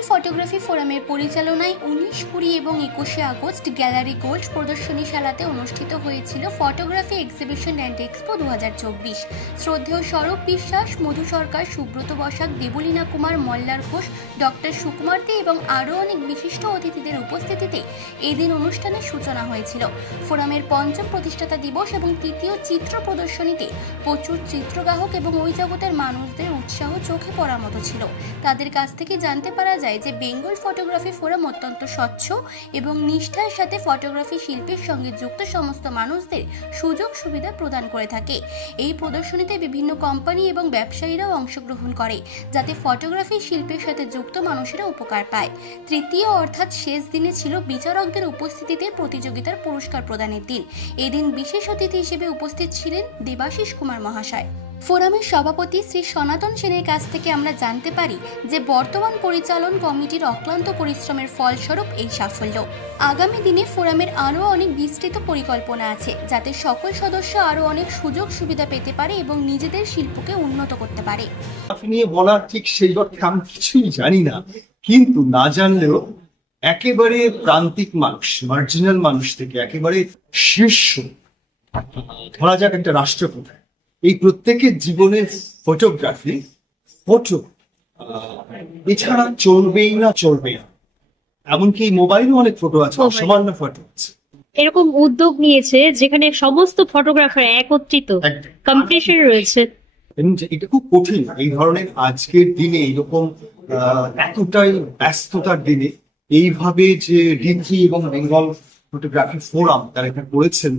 Bengal photography ফোরামের পরিচালনায় উনিশ কুড়ি এবং একুশে আগস্ট গ্যালারি গোল্ড প্রদর্শনীশালাতে অনুষ্ঠিত হয়েছিল ফটোগ্রাফি এক্সিবিশন অ্যান্ড এক্সপো দু হাজার চব্বিশ। শ্রদ্ধেয় স্বরূপ বিশ্বাস, মধু সরকার, সুব্রত বসাক, দেবলীনা কুমার, মল্লার ঘোষ, ডক্টর সুকুমার দে এবং আরও অনেক বিশিষ্ট অতিথিদের উপস্থিতিতে এদিন অনুষ্ঠানের সূচনা হয়েছিল। ফোরামের পঞ্চম প্রতিষ্ঠাতা দিবস এবং তৃতীয় চিত্র প্রদর্শনীতে প্রচুর চিত্রগ্রাহক এবং ওই জগতের মানুষদের উৎসাহ চোখে পড়ার মতো ছিল। তাদের কাছ থেকে জানতে পারা যায় যে বেঙ্গল ফটোগ্রাফি ফোরাম অত্যন্ত স্বচ্ছ এবং নিষ্ঠার সাথে ফটোগ্রাফি শিল্পের সঙ্গে যুক্ত সমস্ত মানুষদের সুযোগ সুবিধা প্রদান করে থাকে। এই প্রদর্শনীতে বিভিন্ন কোম্পানি এবং ব্যবসায়ীরাও অংশগ্রহণ করে, যাতে ফটোগ্রাফি শিল্পের সাথে যুক্ত মানুষেরা উপকার পায়। তৃতীয় অর্থাৎ শেষ দিনে ছিল বিচারকদের উপস্থিতিতে প্রতিযোগিতার পুরস্কার প্রদানের দিন। এদিন বিশেষ অতিথি হিসেবে উপস্থিত ছিলেন দেবাশিস কুমার মহাশয়। ফোরামের সভাপতি শ্রী সনাতন সেনের কাছ থেকে আমরা জানতে পারি যে বর্তমান পরিচালন কমিটির অক্লান্ত পরিশ্রমের ফলস্বরূপ এই সাফল্য। আগামী দিনে ফোরামের আরও অনেক বিস্তৃত পরিকল্পনা আছে, যাতে সকল সদস্য আরও অনেক সুযোগ সুবিধা পেতে পারে এবং নিজেদের শিল্পকে উন্নত করতে পারে। নিয়ে বলা ঠিক সেই অর্থে আমি কিছুই জানি না, কিন্তু না জানলেও একেবারে প্রান্তিক মানুষ মার্জিনাল মানুষ থেকে একেবারে শীর্ষ, ধরা যাক একটা রাষ্ট্রপ্রধান এই প্রত্যেকের জীবনের ফটোগ্রাফি ফটো এছাড়া চলবেই না চলবে না। এমনকি মোবাইলও অনেক ফটো আছে অসামান্য ফটো আছে। এরকম উদ্যোগ নিয়েছে যেখানে সমস্ত ফটোগ্রাফার একত্রিত। কম্পিটিশন রয়েছে। এটা খুব কঠিন এই ধরনের আজকের দিনে এইরকম এতটাই ব্যস্ততার দিনে এইভাবে যে ডিথি এবং বেঙ্গল ফটোগ্রাফি ফোরাম তারা এটা করেছেন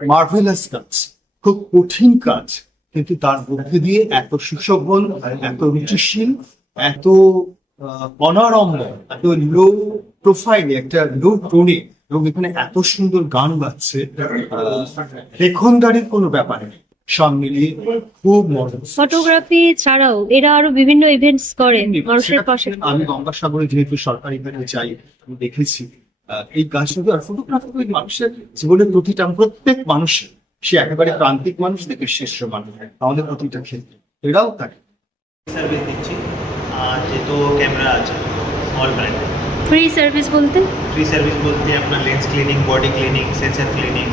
মার্ভেলাস কাজ খুব কঠিন কাজ কিন্তু তার মধ্যে দিয়ে এত সুশোভন এত রুচিশীল এত অনারম্য এত লো প্রোফাইলে একটা লো টোনে এবং এখানে এত সুন্দর গান বাজছে লেখনদারির কোনো ব্যাপার নেই। সব মিলিয়ে খুব ফটোগ্রাফি ছাড়াও এরা আরও বিভিন্ন ইভেন্টস করে মানুষের পাশে। আমি গঙ্গাসাগরে যেহেতু সরকারি ভাবে যাই আমি দেখেছি। আহ, এই কাজটা আর ফটোগ্রাফি মানুষের জীবনের প্রতিটা প্রত্যেক মানুষের? সে একেবারে প্রান্তিক মানুষ থেকে শীর্ষ মানুষ। আমাদের প্রতিটা ক্ষেত্রে। এরাও থাকে সার্ভিস দিচ্ছি। আর যেহেতু ক্যামেরা আছে স্মল ব্র্যান্ড ফ্রি সার্ভিস বলতে? ফ্রি সার্ভিস বলতে আপনার lens cleaning body cleaning sensor cleaning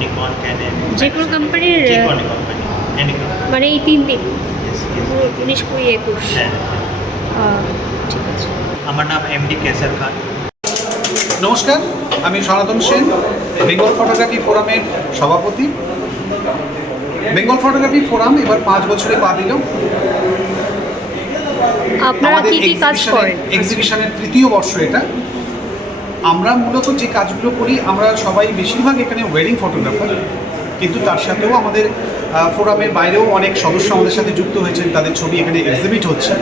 Nikon Canon যে কোনো কোম্পানির যে কোনো কোম্পানি এনি কোম্পানি মানে এই তিন দিন? উনিশ কুড়ি একুশ। হ্যাঁ ঠিক আছে। আমার নাম এমডি কেসার খান নমস্কার আমি সনাতন সেন বেঙ্গল ফটোগ্রাফি ফোরামের সভাপতি। বেঙ্গল ফটোগ্রাফি ফোরাম এবার পাঁচ বছরে পা দিল। আপনারা কি কি কাজ করেন? এক্সিবিশনের তৃতীয় বর্ষ এটা। আমরা মূলত যে কাজগুলো করি আমরা সবাই বেশিরভাগ এখানে ওয়েডিং ফটোগ্রাফার কিন্তু তার সাথেও আমাদের ফোরামের বাইরেও অনেক সদস্য আমাদের সাথে যুক্ত হয়েছেন তাদের ছবি এখানে এক্সিবিট হচ্ছে।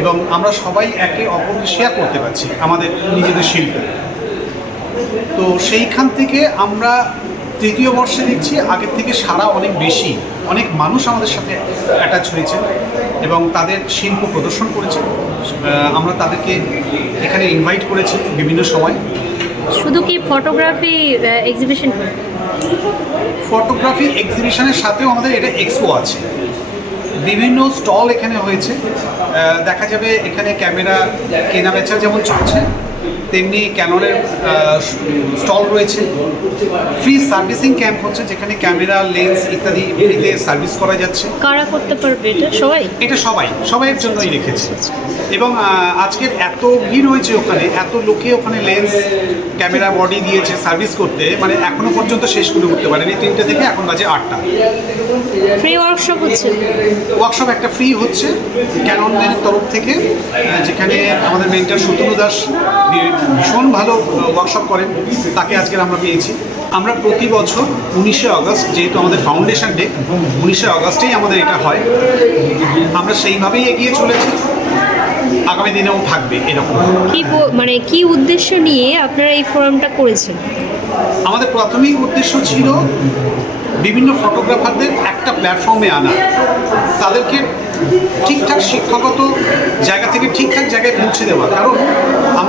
এবং আমরা সবাই একে অপরকে শেয়ার করতে পারছি আমাদের নিজেদের শিল্প। তো সেইখান থেকে আমরা তৃতীয় বর্ষে দেখছি আগের থেকে সারা অনেক বেশি অনেক মানুষ আমাদের সাথে অ্যাটাচ হয়েছে এবং তাদের শিল্প প্রদর্শন করেছে। আমরা তাদেরকে এখানে ইনভাইট করেছি বিভিন্ন সময়। শুধু কি ফটোগ্রাফি এক্সিবিশন ফটোগ্রাফি এক্সিবিশনের সাথেও আমাদের এটা এক্সপো আছে। বিভিন্ন স্টল এখানে হয়েছে। দেখা যাবে এখানে ক্যামেরা কেনা বেচা যেমন চলছে। তেমনি ক্যাননের স্টল রয়েছে। ফ্রি সার্ভিসিং ক্যাম্প হচ্ছে যেখানে ক্যামেরা লেন্স ইত্যাদি ফ্রিতে সার্ভিস করা যাচ্ছে। কারা করতে পারবে এটা? সবাই? এটা সবাই সবাইয়ের জন্যই রেখেছে। এবং আজকের এত ভিড় হয়েছে ওখানে এত লোকে ওখানে লেন্স ক্যামেরা বডি দিয়েছে সার্ভিস করতে মানে এখনও পর্যন্ত শেষ করে উঠতে পারেনি। তিনটে থেকে এখন বাজে আটটা। ফ্রি ওয়ার্কশপ হচ্ছে? ওয়ার্কশপ একটা ফ্রি হচ্ছে ক্যাননের তরফ থেকে যেখানে আমাদের মেন্টার সুতনু দাস ভী- ভীষণ ভালো ওয়ার্কশপ করেন তাকে আজকের আমরা পেয়েছি। আমরা প্রতি বছর উনিশে আগস্ট যেহেতু আমাদের ফাউন্ডেশন ডে উনিশে আগস্টেই আমাদের এটা হয়। আমরা সেইভাবেই এগিয়ে চলেছি। আগামী দিনেও থাকবে এরকম। কি মানে কি উদ্দেশ্য নিয়ে আপনারা এই ফোরামটা করেছেন? আমাদের প্রাথমিক উদ্দেশ্য ছিল বিভিন্ন ফটোগ্রাফারদের একটা প্ল্যাটফর্মে আনা। তাদেরকে ঠিকঠাক শিক্ষাগত জায়গা থেকে ঠিকঠাক জায়গায় পৌঁছে দেওয়া। কারণ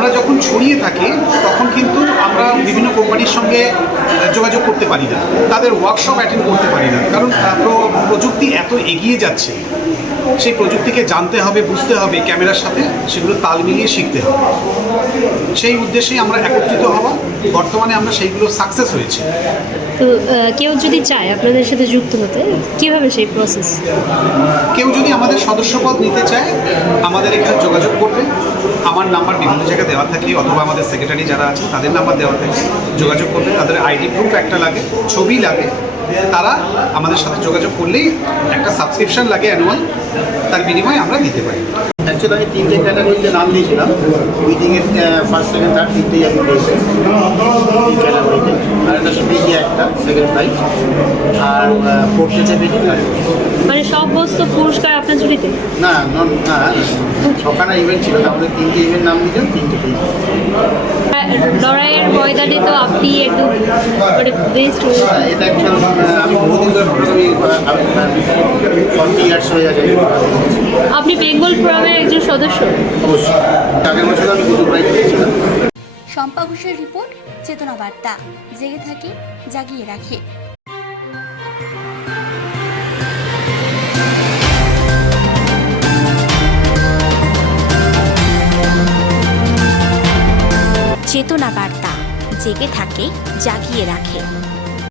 আমরা যখন ছড়িয়ে থাকি, তখন কিন্তু আমরা বিভিন্ন কোম্পানির সঙ্গে যোগাযোগ করতে পারি না। তাদের ওয়ার্কশপ অ্যাটেন্ড করতে পারি না। কারণ প্রযুক্তি এত এগিয়ে যাচ্ছে, সেই প্রযুক্তিকে জানতে হবে, বুঝতে হবে, ক্যামেরার সাথে সেগুলো তাল মিলিয়ে শিখতে হবে। সেই উদ্দেশ্যেই আমরা একত্রিত হওয়া, বর্তমানে আমরা সেইগুলো সাকসেস হয়েছি। তো কেউ যদি চায় আপনাদের সাথে যুক্ত হতে কীভাবে সেই প্রসেস কেউ যদি আমাদের সদস্যপদ নিতে চায় আমাদের এখানে যোগাযোগ করবে। আমার নাম্বার বিভিন্ন জায়গায় দেওয়া থাকে অথবা আমাদের সেক্রেটারি যারা আছে তাদের নাম্বার দেওয়া থাকে। যোগাযোগ করবে তাদের আইডি প্রুফ একটা লাগে ছবি লাগে। তারা আমাদের সাথে যোগাযোগ করলেই একটা সাবস্ক্রিপশন লাগে অ্যানুয়াল তার বিনিময়ে আমরা দিতে পারি। অ্যাকচুয়ালি আমি তিনটে ক্যাটাগরিতে নাম দিয়েছিলাম। উইদিংয়ের ফার্স্ট সেকেন্ড থার্ড তিনটেই আমি পেয়েছি তিন ক্যাটাগরিতে আর একটা পেয়েছি একটা সেকেন্ড প্রাইজ আর মানে সব বস্তু পুরস্কার আপনার ঝুলিতে না ন- না ছখানা ইভেন্ট ছিল মধ্যে তিনটে ইভেন্ট নাম দিয়েছিলাম তিনটে লড়াইয়ের ময়দানে তো আপনি একদম মানে বেস্ট এটা অ্যাকচুয়ালি আমি বহুদিন ধরে ফটোগ্রাফি টোয়েন্টি ইয়ার্স হয়ে গেছে আপনি বেঙ্গল ফোরামের একজন সদস্য? অবশ্যই। আগের বছর আমি দুটো প্রাইজ পেয়েছিলাম। শম্পা ঘোষের রিপোর্ট, চেতনা বার্তা। জেগে থাকি, জাগিয়ে রাখে। চেতনা বার্তা। জেগে থাকে, জাগিয়ে রাখে।